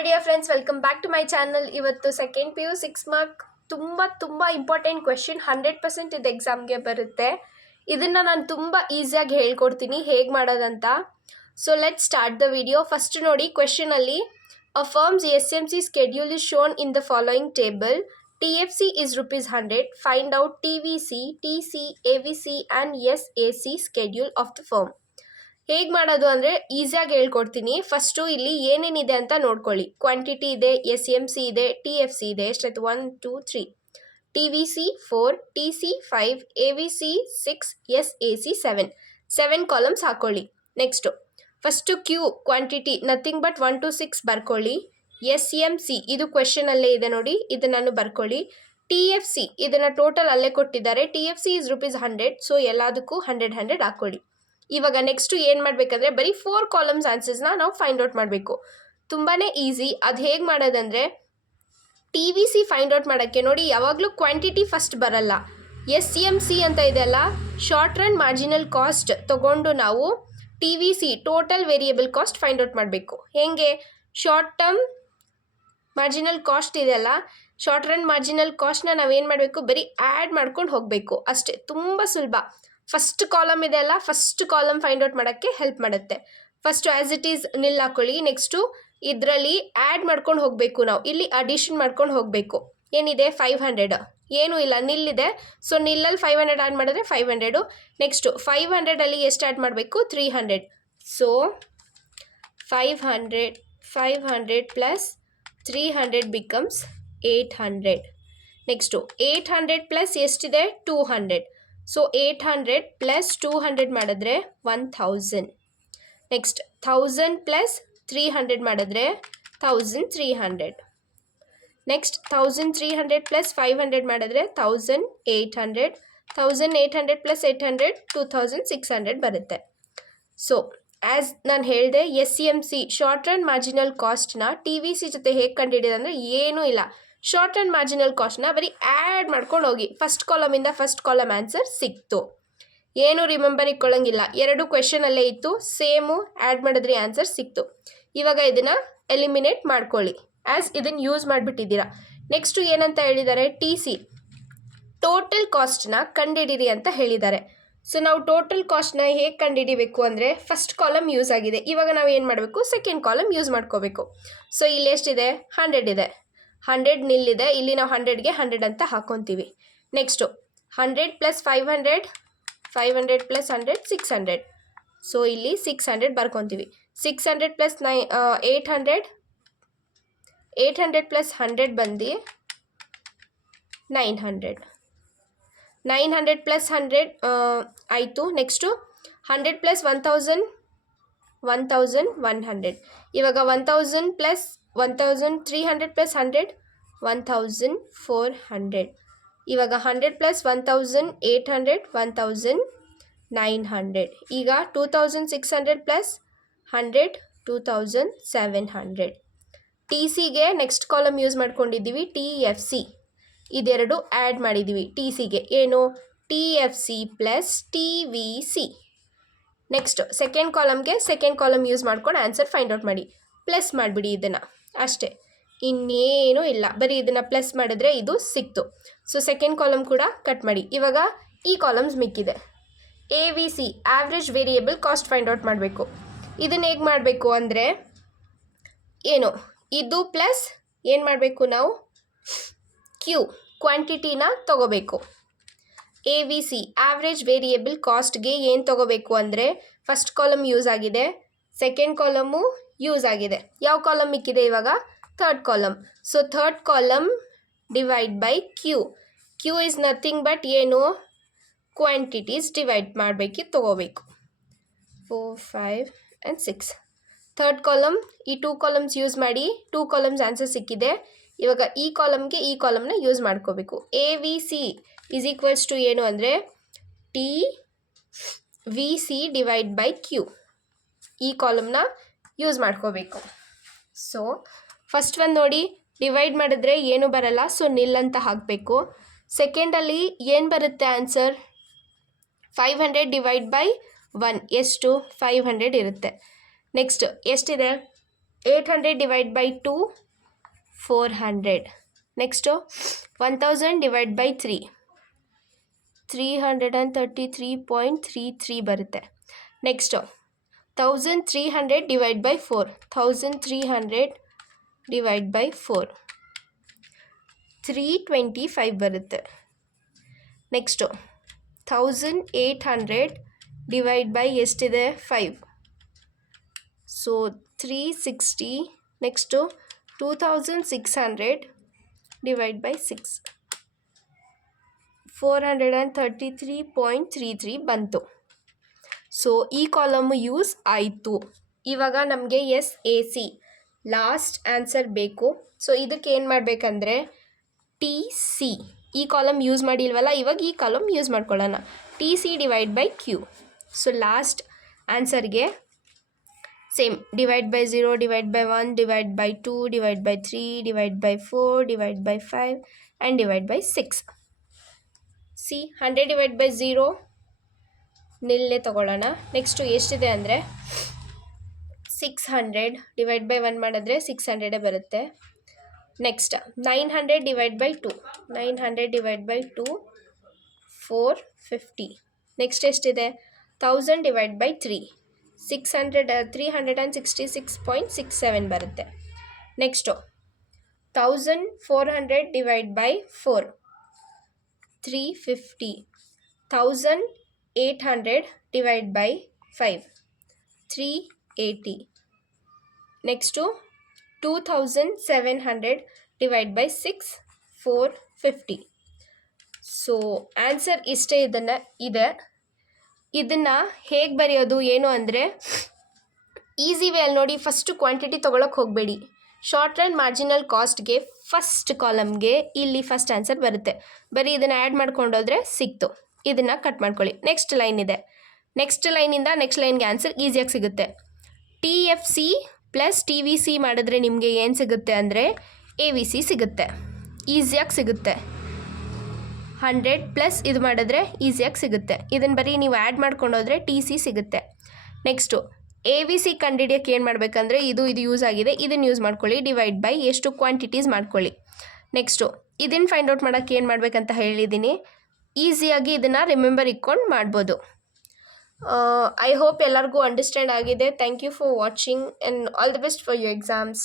Hello dear friends, welcome back to my channel. ಇವತ್ತು second P U 6 mark ತುಂಬ important question 100% ಇದು ಎಕ್ಸಾಮ್ಗೆ ಬರುತ್ತೆ. ಇದನ್ನು ನಾನು ತುಂಬ ಈಸಿಯಾಗಿ ಹೇಳ್ಕೊಡ್ತೀನಿ ಹೇಗೆ ಮಾಡೋದಂತ. So let start the video. First ನೋಡಿ, ಕ್ವೆಶನಲ್ಲಿ ಅ firms SMC schedule is shown in the following table. TFC is ₹100. Find out TVC, TC, AVC and SAC schedule of the firm. ಹೇಗೆ ಮಾಡೋದು ಅಂದರೆ ಈಸಿಯಾಗಿ ಹೇಳ್ಕೊಡ್ತೀನಿ. ಫಸ್ಟು ಇಲ್ಲಿ ಏನೇನಿದೆ ಅಂತ ನೋಡ್ಕೊಳ್ಳಿ. ಕ್ವಾಂಟಿಟಿ ಇದೆ, SMC ಇದೆ, TFC ಇದೆ. ಎಷ್ಟಾಯ್ತು? 1 2 3. TVC 4, TC 5, AVC 6, SAC 7 columns ಹಾಕ್ಕೊಳ್ಳಿ. Next first Q quantity nothing but 1 to 6 ಬರ್ಕೊಳ್ಳಿ. SMC ಇದು ಕ್ವೆಶನಲ್ಲೇ ಇದೆ ನೋಡಿ, ಇದನ್ನು ಬರ್ಕೊಳ್ಳಿ. TFC ಇದನ್ನು ಟೋಟಲ್ ಅಲ್ಲೇ ಕೊಟ್ಟಿದ್ದಾರೆ. TFC is ₹100. ಸೊ ಎಲ್ಲದಕ್ಕೂ 100 ಹಾಕ್ಕೊಳ್ಳಿ. ಇವಾಗ ನೆಕ್ಸ್ಟು ಏನು ಮಾಡಬೇಕಂದ್ರೆ ಬರೀ 4 ಕಾಲಮ್ಸ್ ಆನ್ಸರ್ಸ್ನ ನಾವು ಫೈಂಡ್ ಔಟ್ ಮಾಡಬೇಕು. ತುಂಬಾ ಈಸಿ. ಅದು ಹೇಗೆ ಮಾಡೋದಂದರೆ TVC ಫೈಂಡ್ ಔಟ್ ಮಾಡೋಕ್ಕೆ ನೋಡಿ, ಯಾವಾಗಲೂ ಕ್ವಾಂಟಿಟಿ ಫಸ್ಟ್ ಬರಲ್ಲ. SMC ಅಂತ ಇದೆಲ್ಲ ಶಾರ್ಟ್ ರನ್ ಮಾರ್ಜಿನಲ್ ಕಾಸ್ಟ್ ತೊಗೊಂಡು ನಾವು TVC total variable cost find out ಮಾಡಬೇಕು. ಹೇಗೆ? ಶಾರ್ಟ್ ಟರ್ಮ್ ಮಾರ್ಜಿನಲ್ ಕಾಸ್ಟ್ ಇದೆಯಲ್ಲ, ಶಾರ್ಟ್ ರನ್ ಮಾರ್ಜಿನಲ್ ಕಾಸ್ಟ್ನ ನಾವೇನು ಮಾಡಬೇಕು? ಬರೀ ಆ್ಯಡ್ ಮಾಡ್ಕೊಂಡು ಹೋಗಬೇಕು ಅಷ್ಟೇ. ತುಂಬ ಸುಲಭ. ಫಸ್ಟ್ ಕಾಲಮ್ ಇದೆಯಲ್ಲ, ಫಸ್ಟ್ ಕಾಲಮ್ ಫೈಂಡ್ ಔಟ್ ಮಾಡೋಕ್ಕೆ ಹೆಲ್ಪ್ ಮಾಡುತ್ತೆ. ಫಸ್ಟು ಆ್ಯಸ್ ಇಟ್ ಈಸ್ ನಿಲ್ ಹಾಕೊಳ್ಳಿ. ನೆಕ್ಸ್ಟು ಇದರಲ್ಲಿ ಆ್ಯಡ್ ಮಾಡ್ಕೊಂಡು ಹೋಗಬೇಕು. ನಾವು ಇಲ್ಲಿ ಅಡಿಷನ್ ಮಾಡ್ಕೊಂಡು ಹೋಗಬೇಕು. ಏನಿದೆ? 500. ಏನೂ ಇಲ್ಲ, ನಿಲ್ಲಿದೆ. ಸೊ ನಿಲ್ಲಲ್ಲಿ 500 ಆ್ಯಡ್ ಮಾಡಿದ್ರೆ 500. ನೆಕ್ಸ್ಟು 500ಅಲ್ಲಿ ಎಷ್ಟು ಆ್ಯಡ್ ಮಾಡಬೇಕು? 300. So 500 plus 300 becomes 800. Next 800 plus ಎಷ್ಟಿದೆ? 200. ಸೊ 800 ಪ್ಲಸ್ 200 ಮಾಡಿದ್ರೆ 1000. ನೆಕ್ಸ್ಟ್ 1000 ಪ್ಲಸ್ 300 ಮಾಡಿದ್ರೆ 1300. ನೆಕ್ಸ್ಟ್ 1300 ಪ್ಲಸ್ 500 ಮಾಡಿದ್ರೆ 1800. 1800 ಪ್ಲಸ್ 800 2600 ಬರುತ್ತೆ. ಸೊ ಆ್ಯಸ್ ನಾನು ಹೇಳಿದೆ, SMC ಶಾರ್ಟ್ ರನ್ ಮಾರ್ಜಿನಲ್ ಕಾಸ್ಟ್ನ TVC ಜೊತೆ ಹೇಗೆ ಕಂಡುಹಿಡಿಯೋದು ಅಂದರೆ ಏನೂ ಇಲ್ಲ. ಶಾರ್ಟ್ ರನ್ ಮಾರ್ಜಿನಲ್ ಕಾಸ್ಟ್ನ ಬರೀ ಆ್ಯಡ್ ಮಾಡ್ಕೊಂಡು ಹೋಗಿ ಫಸ್ಟ್ ಕಾಲಮಿಂದ ಫಸ್ಟ್ ಕಾಲಮ್ ಆನ್ಸರ್ ಸಿಕ್ತು. ಏನು ರಿಮೆಂಬರ್ ಇಟ್ಕೊಳ್ಳೋಂಗಿಲ್ಲ. 2 ಕ್ವೆಶನಲ್ಲೇ ಇತ್ತು, ಸೇಮು ಆ್ಯಡ್ ಮಾಡಿದ್ರಿ ಆನ್ಸರ್ ಸಿಕ್ತು. ಇವಾಗ ಇದನ್ನು ಎಲಿಮಿನೇಟ್ ಮಾಡ್ಕೊಳ್ಳಿ ಆ್ಯಸ್ ಇದನ್ನು ಯೂಸ್ ಮಾಡಿಬಿಟ್ಟಿದ್ದೀರಾ. ನೆಕ್ಸ್ಟು ಏನಂತ ಹೇಳಿದ್ದಾರೆ? TC ಟೋಟಲ್ ಕಾಸ್ಟ್ನ ಕಂಡುಹಿಡೀರಿ ಅಂತ ಹೇಳಿದ್ದಾರೆ. ಸೊ ನಾವು ಟೋಟಲ್ ಕಾಸ್ಟ್ನ ಹೇಗೆ ಕಂಡುಹಿಡಿಬೇಕು ಅಂದರೆ ಫಸ್ಟ್ ಕಾಲಮ್ ಯೂಸ್ ಆಗಿದೆ. ಇವಾಗ ನಾವು ಏನು ಮಾಡಬೇಕು? ಸೆಕೆಂಡ್ ಕಾಲಮ್ ಯೂಸ್ ಮಾಡ್ಕೋಬೇಕು. ಸೊ ಇಲ್ಲಿ ಎಷ್ಟಿದೆ? 100 ಇದೆ. 100 ನಿಲ್ಲಿದೆ. ಇಲ್ಲಿ ನಾವು 100ಗೆ 100 ಅಂತ ಹಾಕ್ಕೊತೀವಿ. Next 100 plus 500 500 plus 100 600. ಸೊ ಇಲ್ಲಿ 600 ಬರ್ಕೊತೀವಿ. 600 ಪ್ಲಸ್ 800 800 ಪ್ಲಸ್ 100 ಬಂದು 900. 900 ಪ್ಲಸ್ 100 ಆಯಿತು. Next 100 plus 1000 1100. ಇವಾಗ 1000 ಪ್ಲಸ್ 1300 ಪ್ಲಸ್ 100 1400. ಇವಾಗ 100 ಪ್ಲಸ್ 1800 1900. ಈಗ 2600 ಪ್ಲಸ್ 100 2700. TCಗೆ ನೆಕ್ಸ್ಟ್ ಕಾಲಮ್ ಯೂಸ್ ಮಾಡ್ಕೊಂಡಿದ್ದೀವಿ. TFC ಇದೆರಡು ಆ್ಯಡ್ ಮಾಡಿದ್ದೀವಿ TCಗೆ. ಏನು? TFC plus TVC. Next second ಕಾಲಮ್ಗೆ ಸೆಕೆಂಡ್ ಕಾಲಮ್ ಯೂಸ್ ಮಾಡ್ಕೊಂಡು ಆನ್ಸರ್ ಫೈಂಡ್ ಔಟ್ ಮಾಡಿ. ಪ್ಲಸ್ ಮಾಡಿಬಿಡಿ ಇದನ್ನು ಅಷ್ಟೇ, ಇನ್ನೇನೂ ಇಲ್ಲ. ಬರೀ ಇದನ್ನು ಪ್ಲಸ್ ಮಾಡಿದ್ರೆ ಇದು ಸಿಕ್ತು. ಸೊ ಸೆಕೆಂಡ್ ಕಾಲಮ್ ಕೂಡ ಕಟ್ ಮಾಡಿ. ಇವಾಗ ಈ ಕಾಲಮ್ಸ್ ಮಿಕ್ಕಿದೆ. AVC average variable cost find out ಮಾಡಬೇಕು. ಇದನ್ನು ಹೇಗೆ ಮಾಡಬೇಕು ಅಂದರೆ ಏನು? ಇದು ಪ್ಲಸ್ ಏನು ಮಾಡಬೇಕು ನಾವು? ಕ್ಯೂ ಕ್ವಾಂಟಿಟಿನ ತೊಗೋಬೇಕು. AVC ಆವ್ರೇಜ್ ವೇರಿಯೇಬಲ್ ಕಾಸ್ಟ್ಗೆ ಏನು ತೊಗೋಬೇಕು ಅಂದರೆ ಫಸ್ಟ್ ಕಾಲಮ್ ಯೂಸ್ ಆಗಿದೆ, ಸೆಕೆಂಡ್ ಕಾಲಮು ಯೂಸ್ ಆಗಿದೆ. ಯಾವ ಕಾಲಮ್ ಮಿಕ್ಕಿದೆ ಇವಾಗ? Third column. So third column divide by Q. Q is nothing but ಏನು? ಕ್ವಾಂಟಿಟೀಸ್ ಡಿವೈಡ್ ಮಾಡಬೇಕು, ತೊಗೋಬೇಕು. 4 5 and 6. ಥರ್ಡ್ ಕಾಲಮ್ ಈ 2 ಕಾಲಮ್ಸ್ ಯೂಸ್ ಮಾಡಿ 2 ಕಾಲಮ್ಸ್ ಆನ್ಸರ್ ಸಿಕ್ಕಿದೆ. ಇವಾಗ ಈ ಕಾಲಮ್ಗೆ ಈ ಕಾಲಮ್ನ ಯೂಸ್ ಮಾಡ್ಕೋಬೇಕು. AVC ಈಸ್ ಈಕ್ವಲ್ಸ್ ಟು ಏನು ಅಂದರೆ TVC ಡಿವೈಡ್ ಬೈ ಕ್ಯೂ. ಈ ಕಾಲಮ್ನ ಯೂಸ್ ಮಾಡ್ಕೋಬೇಕು. ಸೊ ಫಸ್ಟ್ ಒಂದು ನೋಡಿ, ಡಿವೈಡ್ ಮಾಡಿದ್ರೆ ಏನು ಬರಲ್ಲ, ಸೊ ನಿಲ್ ಅಂತ ಹಾಕಬೇಕು. ಸೆಕೆಂಡಲ್ಲಿ ಏನು ಬರುತ್ತೆ ಆನ್ಸರ್? 500 ಡಿವೈಡ್ ಬೈ 1 ಎಷ್ಟು? 500 ಇರುತ್ತೆ. ನೆಕ್ಸ್ಟ್ ಎಷ್ಟಿದೆ? 800 divide by 2 400. Next 1000 divide by 3 333.33 ಬರುತ್ತೆ. Next 1300 divide by 4 1300 divide by 4 325 ಬರುತ್ತೆ. ನೆಕ್ಸ್ಟು 1800 ಡಿವೈಡ್ ಬೈ ಎಷ್ಟಿದೆ 5 ಸೊ 360. ನೆಕ್ಸ್ಟು 2600 ಡಿವೈಡ್ ಬೈ 6 433.33 ಬಂತು. ಸೊ ಈ ಕಾಲಮು ಯೂಸ್ ಆಯಿತು. ಇವಾಗ ನಮಗೆ SAC ಲಾಸ್ಟ್ ಆನ್ಸರ್ ಬೇಕು. ಸೊ ಇದಕ್ಕೆ ಏನು ಮಾಡಬೇಕಂದ್ರೆ TC ಈ ಕಾಲಮ್ ಯೂಸ್ ಮಾಡಿಲ್ವಲ್ಲ, ಇವಾಗ ಈ ಕಾಲಮ್ ಯೂಸ್ ಮಾಡ್ಕೊಳ್ಳೋಣ. TC divide by Q. So last ಆನ್ಸರ್ಗೆ same divide by 0 divide by 1 divide by 2 divide by 3 divide by 4 divide by 5 and divide by 6. 100 divide by 0 ನಿಲ್ಲೆ ತಗೊಳ್ಳೋಣ. ನೆಕ್ಸ್ಟು ಎಷ್ಟಿದೆ ಅಂದರೆ 600 ಡಿವೈಡ್ ಬೈ 1 ಮಾಡಿದ್ರೆ 600 ಬರುತ್ತೆ. Next 900 divide by 2 900 divide by 2 450. Next ಎಷ್ಟಿದೆ 1000 divide by 3 366.67 ಬರುತ್ತೆ. Next 1400 divide by 4 350. 1800 divide by 5 380. Next 2700 divide by 6 450. So answer ಇಷ್ಟೇ ಇದೆ. ಇದನ್ನು ಹೇಗೆ ಬರೆಯೋದು ಏನು ಅಂದರೆ ಈಸಿ ವೇ ಅಲ್ಲಿ ನೋಡಿ. ಫಸ್ಟು ಕ್ವಾಂಟಿಟಿ ತೊಗೊಳಕ್ಕೆ ಹೋಗಬೇಡಿ. ಶಾರ್ಟ್ ರನ್ ಮಾರ್ಜಿನಲ್ ಕಾಸ್ಟ್ಗೆ ಫಸ್ಟ್ ಕಾಲಮ್ಗೆ ಇಲ್ಲಿ ಫಸ್ಟ್ ಆನ್ಸರ್ ಬರುತ್ತೆ. ಬರೀ ಇದನ್ನು ಆ್ಯಡ್ ಮಾಡ್ಕೊಂಡೋದ್ರೆ ಸಿಕ್ತು. ಇದನ್ನು ಕಟ್ ಮಾಡ್ಕೊಳ್ಳಿ. ನೆಕ್ಸ್ಟ್ ಲೈನ್ ಇದೆ. ನೆಕ್ಸ್ಟ್ ಲೈನಿಂದ ನೆಕ್ಸ್ಟ್ ಲೈನ್ಗೆ ಆನ್ಸರ್ ಈಸಿಯಾಗಿ ಸಿಗುತ್ತೆ. TFC ಪ್ಲಸ್ TVC ಮಾಡಿದ್ರೆ ನಿಮಗೆ ಏನು ಸಿಗುತ್ತೆ ಅಂದರೆ AVC ಸಿಗುತ್ತೆ. ಈಸಿಯಾಗಿ ಸಿಗುತ್ತೆ. 100 ಪ್ಲಸ್ ಇದು ಮಾಡಿದ್ರೆ ಈಸಿಯಾಗಿ ಸಿಗುತ್ತೆ. ಇದನ್ನು ಬರೀ ನೀವು ಆ್ಯಡ್ ಮಾಡ್ಕೊಂಡೋದ್ರೆ TC ಸಿಗುತ್ತೆ. ನೆಕ್ಸ್ಟು AVC ಕಂಡುಹಿಡಿಯೋಕ್ಕೆ ಏನು ಮಾಡಬೇಕಂದ್ರೆ ಇದು ಯೂಸ್ ಆಗಿದೆ, ಇದನ್ನು ಯೂಸ್ ಮಾಡ್ಕೊಳ್ಳಿ. ಡಿವೈಡ್ ಬೈ ಎಷ್ಟು ಕ್ವಾಂಟಿಟೀಸ್ ಮಾಡ್ಕೊಳ್ಳಿ. ನೆಕ್ಸ್ಟು ಇದನ್ನು ಫೈಂಡ್ ಔಟ್ ಮಾಡೋಕ್ಕೆ ಏನು ಮಾಡಬೇಕಂತ ಹೇಳಿದ್ದೀನಿ. ಈಸಿಯಾಗಿ ಇದನ್ನು ರಿಮೆಂಬರ್ ಇಟ್ಕೊಂಡು ಮಾಡ್ಬೋದು. ಐ ಹೋಪ್ ಎಲ್ಲರಿಗೂ ಅಂಡರ್ಸ್ಟ್ಯಾಂಡ್ ಆಗಿದೆ. Thank you for watching and all the best for your exams.